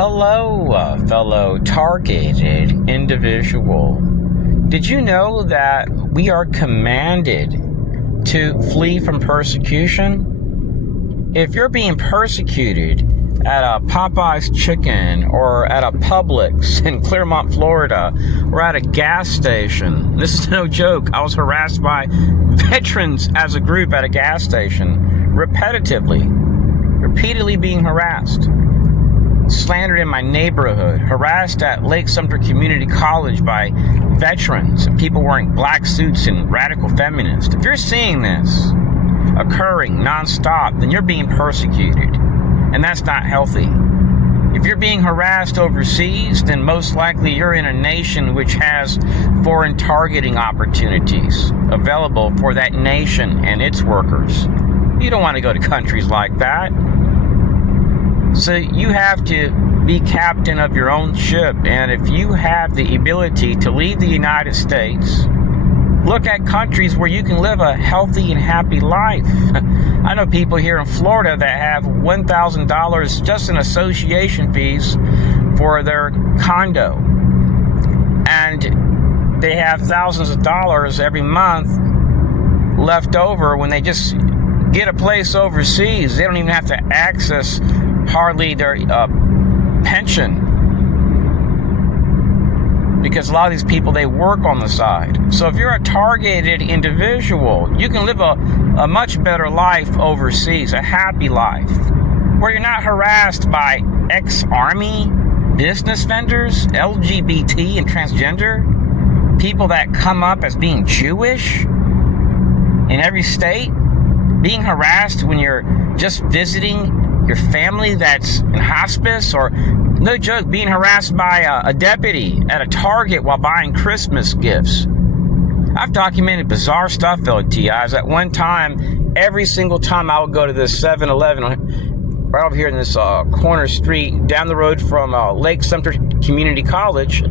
Hello, fellow targeted individual. Did you know that we are commanded to flee from persecution? If you're being persecuted at a Popeye's Chicken or at a Publix in Clermont, Florida, or at a gas station, this is no joke. I was harassed by veterans as a group at a gas station, repeatedly being harassed. Slandered in my neighborhood, harassed at Lake Sumter Community College by veterans and people wearing black suits and radical feminists. If you're seeing this occurring nonstop, then you're being persecuted, and that's not healthy. If you're being harassed overseas, then most likely you're in a nation which has foreign targeting opportunities available for that nation and its workers. You don't want to go to countries like that. So you have to be captain of your own ship, and if you have the ability to leave the United States, look at countries where you can live a healthy and happy life. I know people here in Florida that have $1,000 just in association fees for their condo, and they have thousands of dollars every month left over when they just get a place overseas. They don't even have to access hardly their pension, because a lot of these people, they work on the side. So if you're a targeted individual, you can live a much better life overseas, a happy life, where you're not harassed by ex-army, business vendors, LGBT and transgender, people that come up as being Jewish in every state, being harassed when you're just visiting your family that's in hospice, or, no joke, being harassed by a deputy at a Target while buying Christmas gifts. I've documented bizarre stuff, LTIs. At one time, every single time I would go to this 7-Eleven right over here in this corner street down the road from Lake Sumter Community College,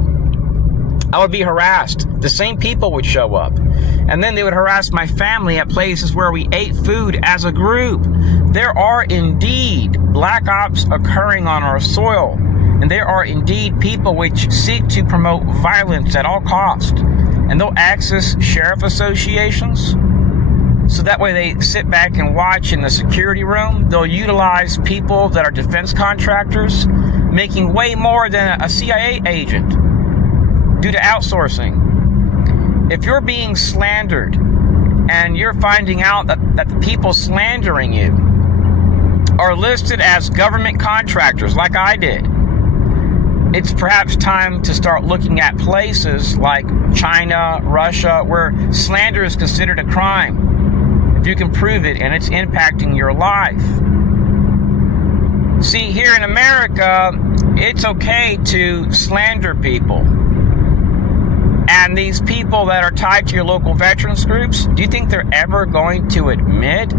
I would be harassed. The same people would show up. And then they would harass my family at places where we ate food as a group. There are indeed black ops occurring on our soil. And there are indeed people which seek to promote violence at all costs. And they'll access sheriff associations. So that way they sit back and watch in the security room. They'll utilize people that are defense contractors, making way more than a CIA agent due to outsourcing. If you're being slandered and you're finding out that the people slandering you are listed as government contractors like I did, it's perhaps time to start looking at places like China, Russia, where slander is considered a crime if you can prove it and it's impacting your life. See, here in America, it's okay to slander people. And these people that are tied to your local veterans groups, do you think they're ever going to admit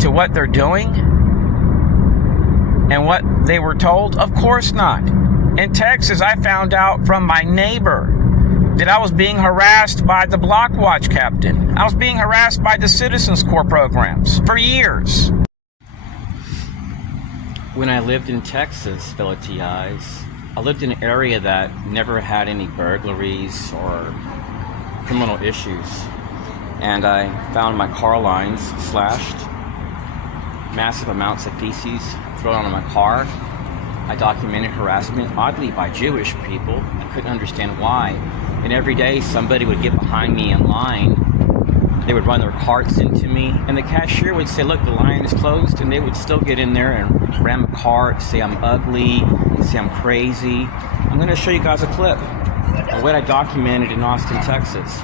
to what they're doing and what they were told? Of course not. In Texas, I found out from my neighbor that I was being harassed by the Block Watch captain. I was being harassed by the Citizens Corps programs for years. When I lived in Texas, fellow TIs, I lived in an area that never had any burglaries or criminal issues. And I found my car lines slashed, massive amounts of feces thrown on my car. I documented harassment, oddly, by Jewish people. I couldn't understand why. And every day somebody would get behind me in line. They would run their carts into me, and the cashier would say, look, the line is closed, and they would still get in there and ram a cart, say I'm ugly, say I'm crazy. I'm going to show you guys a clip of what I documented in Austin, Texas.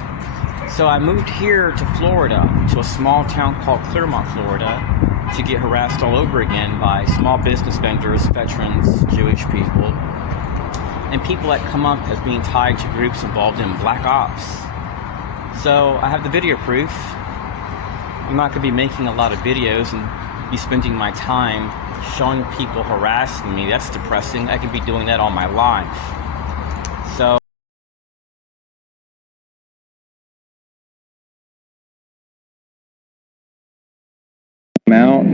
So I moved here to Florida, to a small town called Clermont, Florida, to get harassed all over again by small business vendors, veterans, Jewish people, and people that come up as being tied to groups involved in black ops. So I have the video proof. I'm not going to be making a lot of videos and be spending my time showing people harassing me. That's depressing. I could be doing that all my life. So out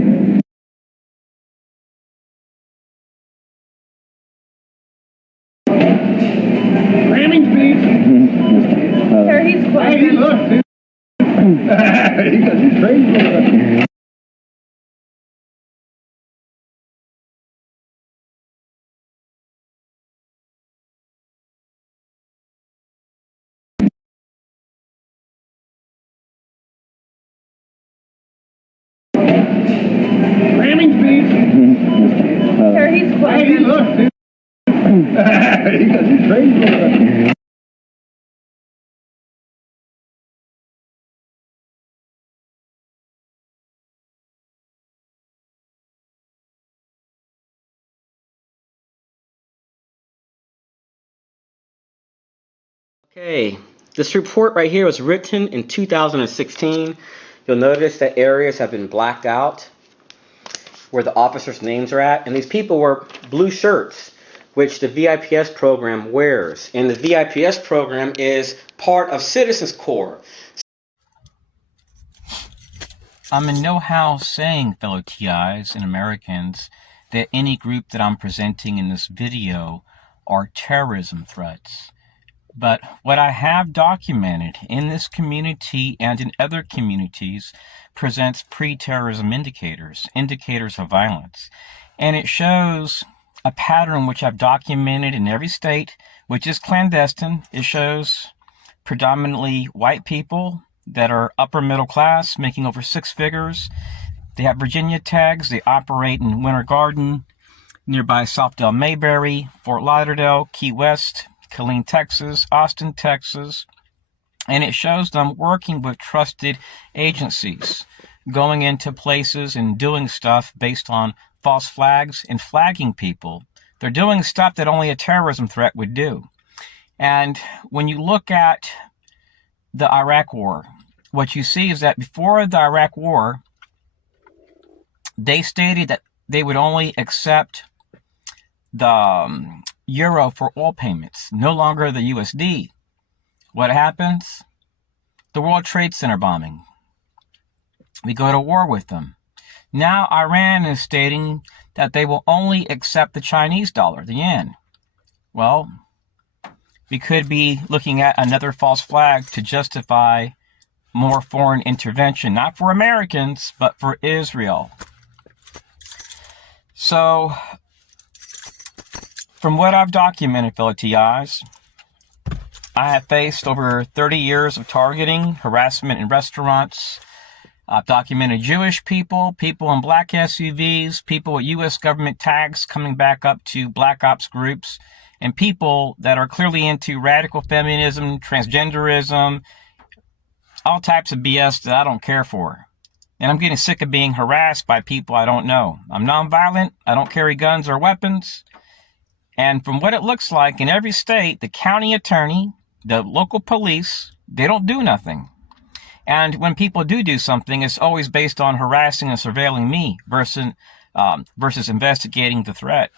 He's crazy. Ramming speed. Here, he's Hey, close. look. He's crazy. Okay, this report right here was written in 2016. You'll notice that areas have been blacked out where the officers' names are at, and these people wear blue shirts, which the VIPS program wears. And the VIPS program is part of Citizens Corps. I'm in no how saying, fellow TIs and Americans, that any group that I'm presenting in this video are terrorism threats. But what I have documented in this community and in other communities presents pre-terrorism indicators, indicators of violence. And it shows a pattern which I've documented in every state, which is clandestine. It shows predominantly white people that are upper middle class, making over six figures. They have Virginia tags. They operate in Winter Garden, nearby Southdale Mayberry, Fort Lauderdale, Key West, Killeen, Texas, Austin, Texas, and it shows them working with trusted agencies, going into places and doing stuff based on false flags and flagging people. They're doing stuff that only a terrorism threat would do. And when you look at the Iraq War, what you see is that before the Iraq War, they stated that they would only accept the euro for oil payments, no longer the USD. What happens? The World Trade Center bombing. We go to war with them. Now Iran is stating that they will only accept the Chinese dollar, the yen. Well, we could be looking at another false flag to justify more foreign intervention, not for Americans, but for Israel. So, from what I've documented, fellow TIs, I have faced over 30 years of targeting, harassment in restaurants. I've documented Jewish people, people in black SUVs, people with U.S. government tags coming back up to black ops groups, and people that are clearly into radical feminism, transgenderism, all types of BS that I don't care for. And I'm getting sick of being harassed by people I don't know. I'm nonviolent. I don't carry guns or weapons. And from what it looks like in every state, the county attorney, the local police, they don't do nothing. And when people do something, it's always based on harassing and surveilling me versus investigating the threat.